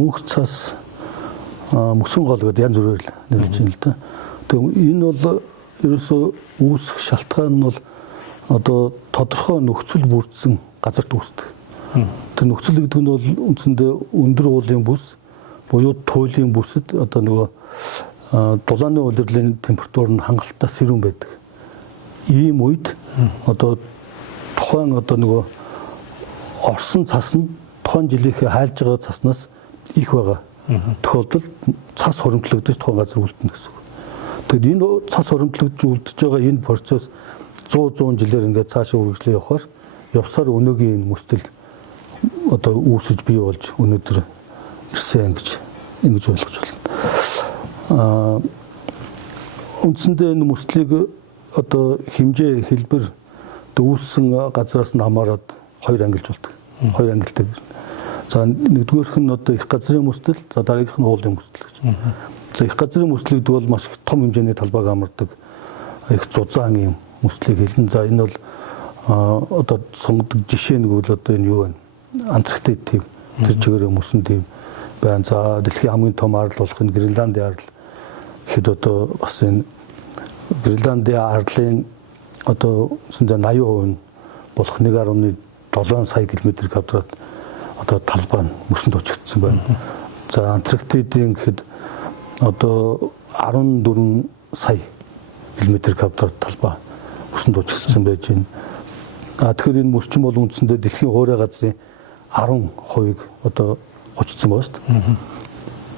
мөнх цас мөсөн гол гэдэг янз бүрээр нэрлэж байна л да. Тэгээ энэ бол ерөөсөө үүсэх шалтгаан нь бол одоо тодорхой нөхцөл бүрдсэн газарт үүсдэг. Тэр нөхцөл гэдэг нь бол үндсэндээ өндөр уулын бүс буюу туйлын бүсэд одоо нөгөө дулааны улирлын температур нь хангалттай сэрүүн байдаг. Ийм үед одоо тухайн одоо нөгөө орсон цас нь тухайн жилийнхээ хайлж байгаа цаснаас их байгаа. Тохиолдолд цас хоримтлогдож тухайн газар үлдэнэ гэсэн үг. Тэгэд энэ цас хоримтлогдож үлдэж байгаа энэ процесс 100 жилээр ингээд цаашаа үргэлжлээ явахаар явсаар өнөөгийн энэ мөстөл одоо үүсэж бий болж өнөөдөр ирсэн ингэж ойлгож байна. Үндсэндээ энэ мөслийг одоо хэмжээ хэлбэр үүссэн газраас нь хамаарат хоёр ангилж болдог. Хоёр ангилтай. За нэгдүгээрх нь одоо их газрын мөстөл, за дараагийнх нь уулын мөстөл гэж. За их газрын мөслүүд бол маш том хэмжээний талбайг амардаг их зузаан юм мөслийг хэлнэ. За энэ бол одоо сонгодог жишээ нэг бол одоо энэ юу вэ? Антарктид тийм тэр чигээр мөсөн тийм байна. За дэлхийн хамгийн том арал болох энэ Гренландын арал гэхэд одоо бас энэ Гренландын арлын одоо үндсэндээ 80% нь болох 1.7 сая км квадрат одоо талбай нь мөсөнд очигдсан байна. За Антарктидын гэхэд одоо 14 сая км квадрат талбай мөсөнд очигдсан байж байна. Тэгэхээр энэ мөсчин бол үндсэндээ дэлхийн хуурай газрын 10%-ийг одоо очсон байгаа шүү дээ.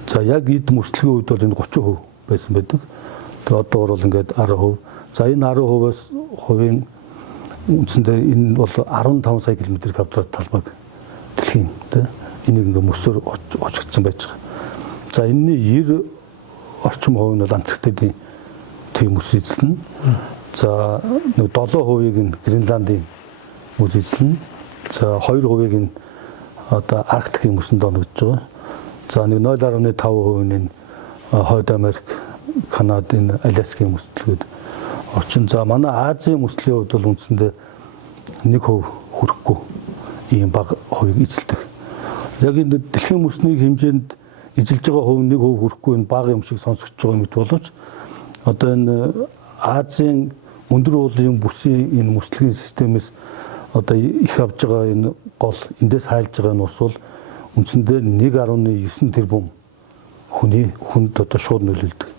За яг эд мөслөгийн үед бол энэ 30% байсан байдаг. Тэгээ одоогор бол ингээд 10%. За энэ 10%-аас хувийн үндсэндээ энэ бол 15 сая км квадрат талбайг дэлхийн тэ энийг ингээд мөсөөр очигдсан байж байгаа. За энэний 90 орчим хувь нь бол Антарктидын тийм мөс эзэлнэ. За нэг 7%-ийг нь Гренландын мөс эзэлнэ. За 2%-ийг нь одоо Арктикийн мөсөнд оногдож байгаа. За нэг 0.5% нь Хойд Америк, Канадын, Аляскийн мөслөгөд орчин. За манай Азийн мөслийн хувьд бол үндсэндээ 1% хүрэхгүй ийм бага хувийг эзэлдэг. Яг энэ дэлхийн мөсний хэмжээнд эзэлж байгаа хувь 1% хүрэхгүй энэ бага юм шиг сонсогдож байгаа мэт боловч одоо энэ Азийн өндөр уулын бүсийн энэ мөслөгийн системээс одоо их авж байгаа энэ гол эндээс хайлж байгаа нь бол үндсэндээ 1.9 тэрбум хүнд одоо шууд нөлөөлдөг.